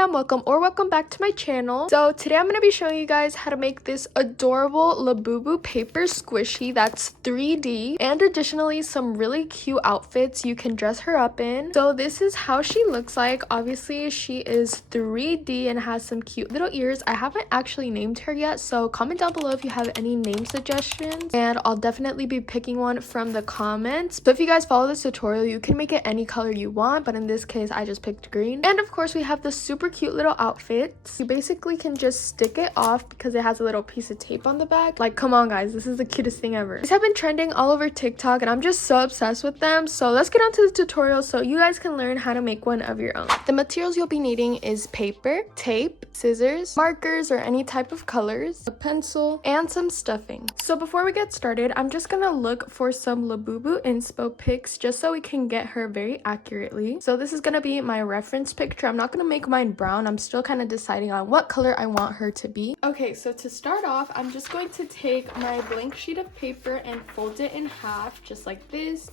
fam, welcome back to my channel. So today I'm going to be showing you guys how to make this adorable Labubu paper squishy that's 3D, and additionally some really cute outfits you can dress her up in. So this is how she looks like. Obviously she is 3D and has some cute little ears. I haven't actually named her yet, so comment down below if you have any name suggestions and I'll definitely be picking one from the comments. So if you guys follow this tutorial, you can make it any color you want, but in this case I just picked green. And of course we have the super cute little outfits. You basically can just stick it off because it has a little piece of tape on the back. Like, come on guys, this is the cutest thing ever. These have been trending all over TikTok and I'm just so obsessed with them. So let's get on to the tutorial so you guys can learn how to make one of your own. The materials you'll be needing is paper, tape, scissors, markers or any type of colors, a pencil, and some stuffing. So before we get started, I'm just gonna look for some Labubu inspo pics just so we can get her very accurately. So this is gonna be my reference picture. I'm not gonna make mine brown. I'm still kind of deciding on what color I want her to be. Okay, so to start off, I'm just going to take my blank sheet of paper and fold it in half just like this.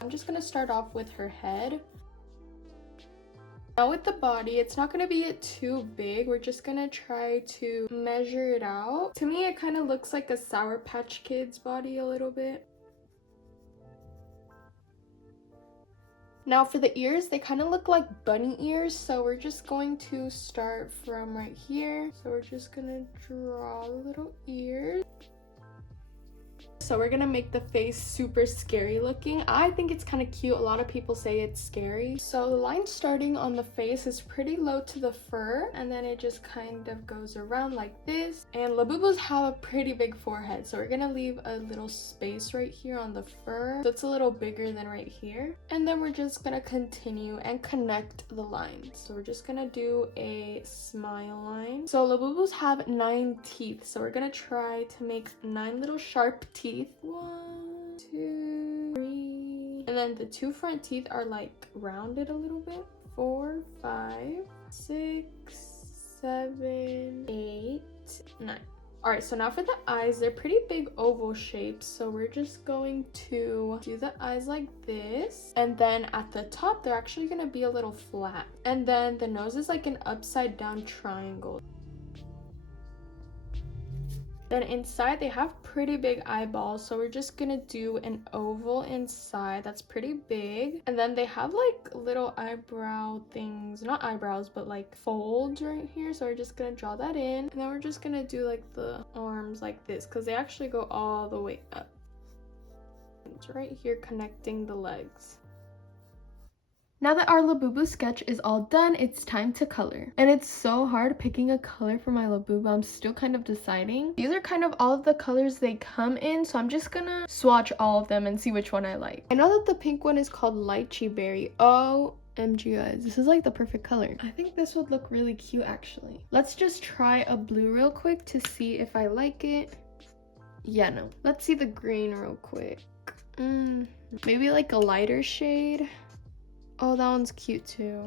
I'm just gonna start off with her head. Now with the body, it's not going to be too big. We're just going to try to measure it out. To me, it kind of looks like a Sour Patch Kids body a little bit. Now for the ears, they kind of look like bunny ears, so we're just going to start from right here. So we're just going to draw little ears. So we're gonna make the face super scary looking. I think it's kind of cute. A lot of people say it's scary. So the line starting on the face is pretty low to the fur, and then it just kind of goes around like this. And Labubus have a pretty big forehead, so we're gonna leave a little space right here on the fur. So it's a little bigger than right here. And then we're just gonna continue and connect the lines. So we're just gonna do a smile line. So Labubus have 9 teeth, so we're gonna try to make 9 little sharp teeth. 1, 2, 3, and then the 2 front teeth are like rounded a little bit. 4, 5, 6, 7, 8, 9. All right, so now for the eyes, they're pretty big oval shapes, so we're just going to do the eyes like this, and then at the top they're actually going to be a little flat, and then the nose is like an upside down triangle. Then inside they have pretty big eyeballs, so we're just gonna do an oval inside that's pretty big. And then they have like little eyebrow things, not eyebrows but like folds right here, so we're just gonna draw that in. And then we're just gonna do like the arms like this because they actually go all the way up. It's right here connecting the legs. Now that our Labubu sketch is all done, it's time to color. And it's so hard picking a color for my Labubu. I'm still kind of deciding. These are kind of all of the colors they come in, so I'm just gonna swatch all of them and see which one I like. I know that the pink one is called Lychee Berry. OMG guys, this is like the perfect color. I think this would look really cute actually. Let's just try a blue real quick to see if I like it. Yeah, no. Let's see the green real quick. Maybe like a lighter shade. Oh, that one's cute too.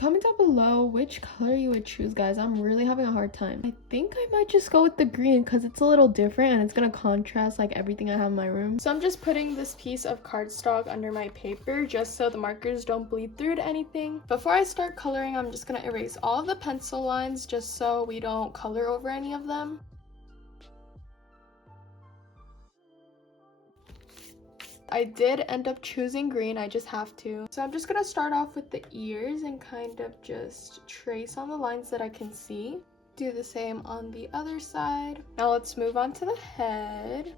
Comment down below which color you would choose, guys. I'm really having a hard time. I think I might just go with the green because it's a little different and it's gonna contrast like everything I have in my room. So I'm just putting this piece of cardstock under my paper just so the markers don't bleed through to anything. Before I start coloring, I'm just gonna erase all of the pencil lines just so we don't color over any of them. I did end up choosing green, I just have to. So I'm just gonna start off with the ears and kind of just trace on the lines that I can see. Do the same on the other side. Now let's move on to the head.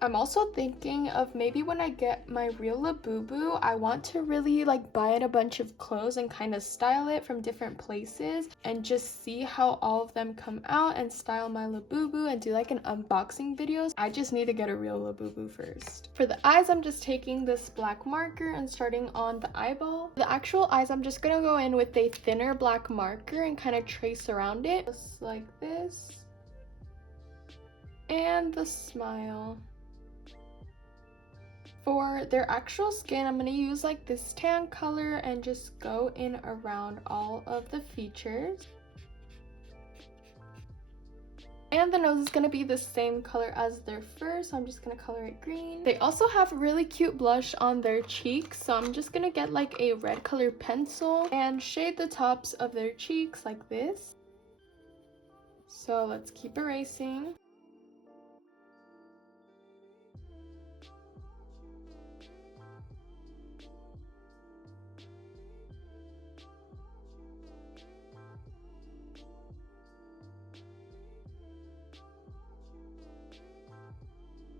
I'm also thinking of maybe when I get my real Labubu, I want to really like buy it a bunch of clothes and kind of style it from different places and just see how all of them come out and style my Labubu and do like an unboxing videos. I just need to get a real Labubu first. For the eyes, I'm just taking this black marker and starting on the eyeball. The actual eyes, I'm just gonna go in with a thinner black marker and kind of trace around it just like this. And the smile. For their actual skin, I'm going to use like this tan color and just go in around all of the features. And the nose is going to be the same color as their fur, so I'm just going to color it green. They also have really cute blush on their cheeks, so I'm just going to get like a red color pencil and shade the tops of their cheeks like this. So let's keep erasing.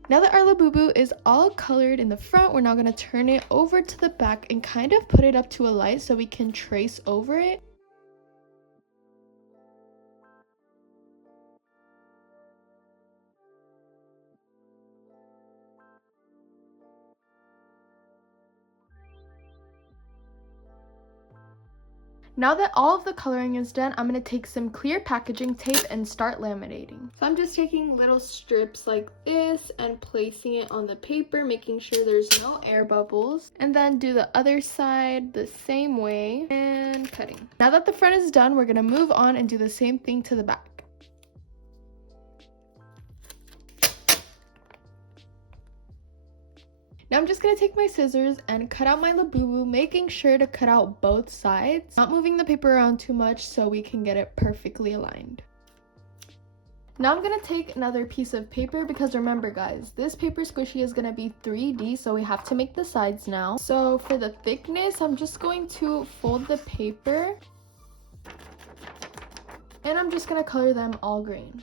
Now that our Labubu is all colored in the front, we're now going to turn it over to the back and kind of put it up to a light so we can trace over it. Now that all of the coloring is done, I'm going to take some clear packaging tape and start laminating. So I'm just taking little strips like this and placing it on the paper, making sure there's no air bubbles. And then do the other side the same way and cutting. Now that the front is done, we're going to move on and do the same thing to the back. Now I'm just going to take my scissors and cut out my Labubu, making sure to cut out both sides, not moving the paper around too much so we can get it perfectly aligned. Now I'm going to take another piece of paper because remember guys, this paper squishy is going to be 3D, so we have to make the sides now. So for the thickness, I'm just going to fold the paper and I'm just going to color them all green.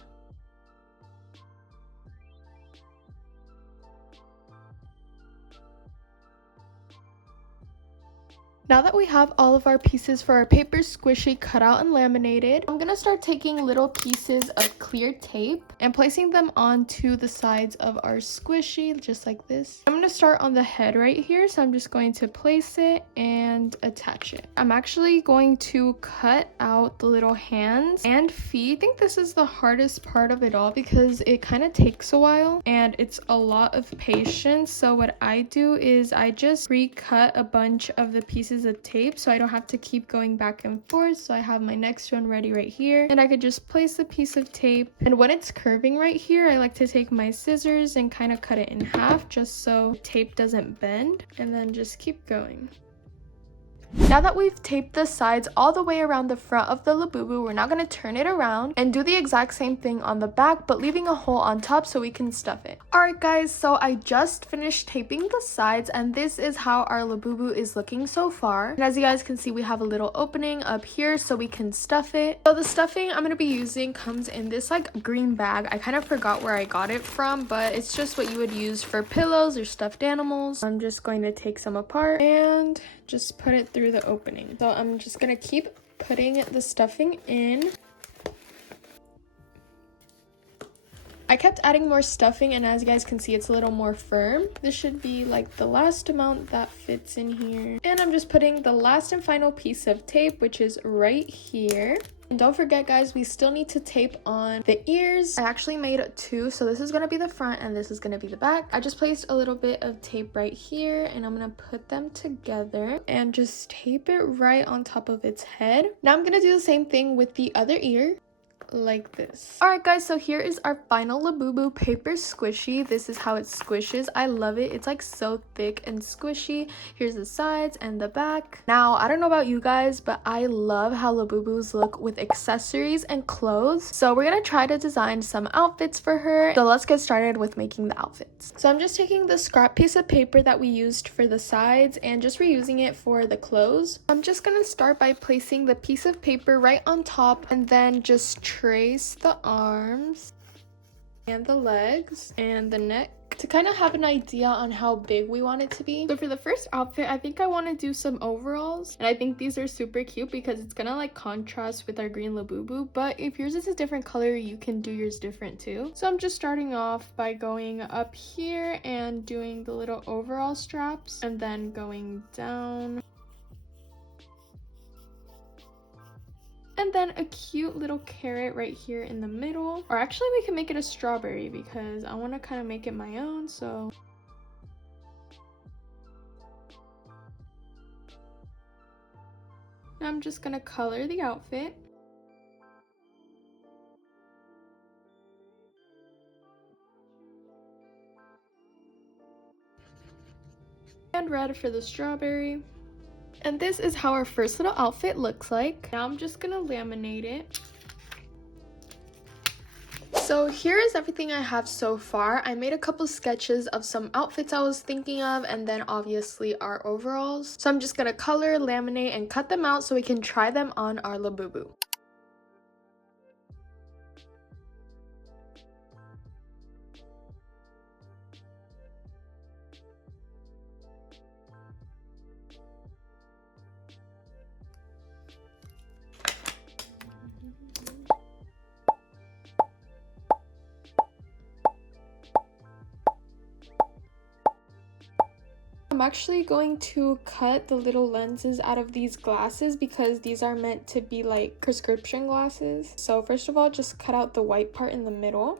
Now that we have all of our pieces for our paper squishy cut out and laminated, I'm going to start taking little pieces of clear tape and placing them onto the sides of our squishy, just like this. I'm going to start on the head right here, so I'm just going to place it and attach it. I'm actually going to cut out the little hands and feet. I think this is the hardest part of it all because it kind of takes a while and it's a lot of patience. So what I do is I just pre-cut a bunch of the pieces of tape so I don't have to keep going back and forth. So I have my next one ready right here and I could just place the piece of tape, and when it's curving right here I like to take my scissors and kind of cut it in half just so the tape doesn't bend, and then just keep going. Now that we've taped the sides all the way around the front of the Labubu, we're now going to turn it around and do the exact same thing on the back, but leaving a hole on top so we can stuff it. Alright guys, so I just finished taping the sides and this is how our Labubu is looking so far. And as you guys can see, we have a little opening up here so we can stuff it. So the stuffing I'm going to be using comes in this like green bag. I kind of forgot where I got it from, but it's just what you would use for pillows or stuffed animals. I'm just going to take some apart and just put it through the opening. So I'm just gonna keep putting the stuffing in. I kept adding more stuffing, and as you guys can see, it's a little more firm. This should be like the last amount that fits in here. And I'm just putting the last and final piece of tape, which is right here. And don't forget guys, we still need to tape on the ears. I actually made two, so this is going to be the front and this is going to be the back. I just placed a little bit of tape right here and I'm going to put them together and just tape it right on top of its head. Now I'm going to do the same thing with the other ear, like this. Alright guys, so here is our final Labubu paper squishy. This is how it squishes. I love it. It's like so thick and squishy. Here's the sides and the back. Now I don't know about you guys, but I love how Labubus look with accessories and clothes. So we're gonna try to design some outfits for her. So let's get started with making the outfits. So I'm just taking the scrap piece of paper that we used for the sides and just reusing it for the clothes. I'm just gonna start by placing the piece of paper right on top and then just trace the arms and the legs and the neck to kind of have an idea on how big we want it to be. So for the first outfit, I think I want to do some overalls, and I think these are super cute because it's gonna like contrast with our green Labubu, but if yours is a different color, you can do yours different too. So I'm just starting off by going up here and doing the little overall straps and then going down. And then a cute little carrot right here in the middle. Or actually we can make it a strawberry because I want to kind of make it my own, so. Now I'm just going to color the outfit. and red for the strawberry. And this is how our first little outfit looks like. Now I'm just gonna laminate it. So here is everything I have so far. I made a couple sketches of some outfits I was thinking of, and then obviously our overalls. So I'm just gonna color, laminate, and cut them out so we can try them on our Labubu. I'm actually going to cut the little lenses out of these glasses because these are meant to be like prescription glasses. So first of all, just cut out the white part in the middle.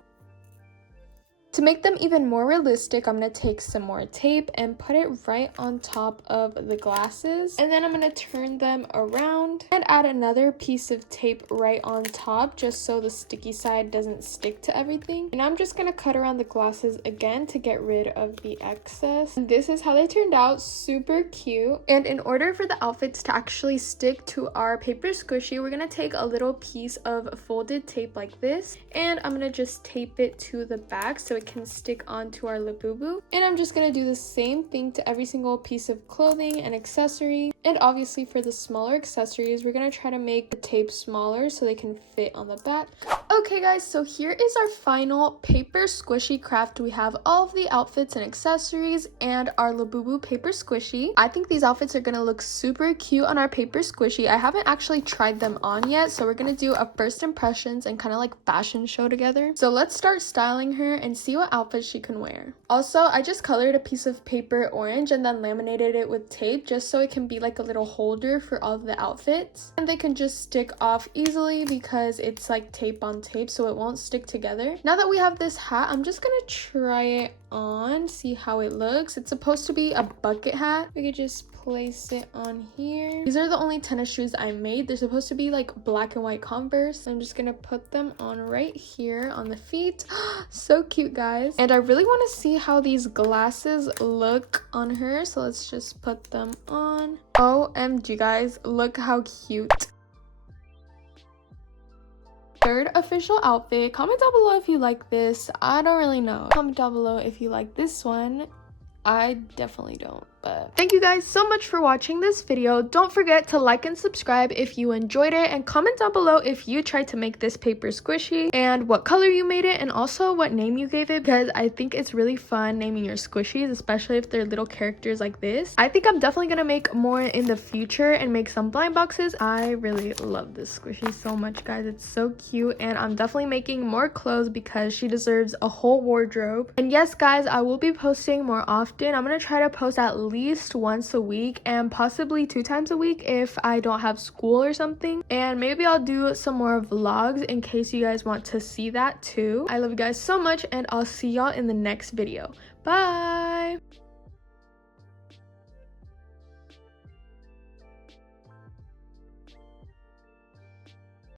To make them even more realistic, I'm going to take some more tape and put it right on top of the glasses. And then I'm going to turn them around and add another piece of tape right on top just so the sticky side doesn't stick to everything. And I'm just going to cut around the glasses again to get rid of the excess. And this is how they turned out, super cute. And in order for the outfits to actually stick to our paper squishy, we're going to take a little piece of folded tape like this. And I'm going to just tape it to the back so it can stick onto our Labubu. And I'm just gonna do the same thing to every single piece of clothing and accessory. And obviously for the smaller accessories, we're gonna try to make the tape smaller so they can fit on the back. Okay guys, so here is our final paper squishy craft. We have all of the outfits and accessories and our Labubu paper squishy. I think these outfits are gonna look super cute on our paper squishy. I haven't actually tried them on yet, so we're gonna do a first impressions and kind of like fashion show together. So let's start styling her and see what outfit she can wear. Also, I just colored a piece of paper orange and then laminated it with tape just so it can be like a little holder for all of the outfits. And they can just stick off easily because it's like tape on tape, so it won't stick together. Now that we have this hat, I'm just gonna try it on, see how it looks. It's supposed to be a bucket hat. We could just place it on here. These are the only tennis shoes I made. They're supposed to be like black and white Converse. I'm just gonna put them on right here on the feet. So cute, guys. And I really want to see how these glasses look on her, so let's just put them on. OMG, guys, look how cute. Third official outfit. Comment down below if you like this. I don't really know. Comment down below if you like this one. I definitely don't, but thank you guys so much for watching this video. Don't forget to like and subscribe if you enjoyed it, and comment down below if you tried to make this paper squishy and what color you made it and also what name you gave it, because I think it's really fun naming your squishies, especially if they're little characters like this. I think I'm definitely gonna make more in the future and make some blind boxes. I really love this squishy so much, guys. It's so cute, and I'm definitely making more clothes because she deserves a whole wardrobe. And yes, guys, I will be posting more often. I'm gonna try to post at least once a week and possibly 2 times a week if I don't have school or something. And maybe I'll do some more vlogs in case you guys want to see that too. I love you guys so much, and I'll see y'all in the next video. Bye!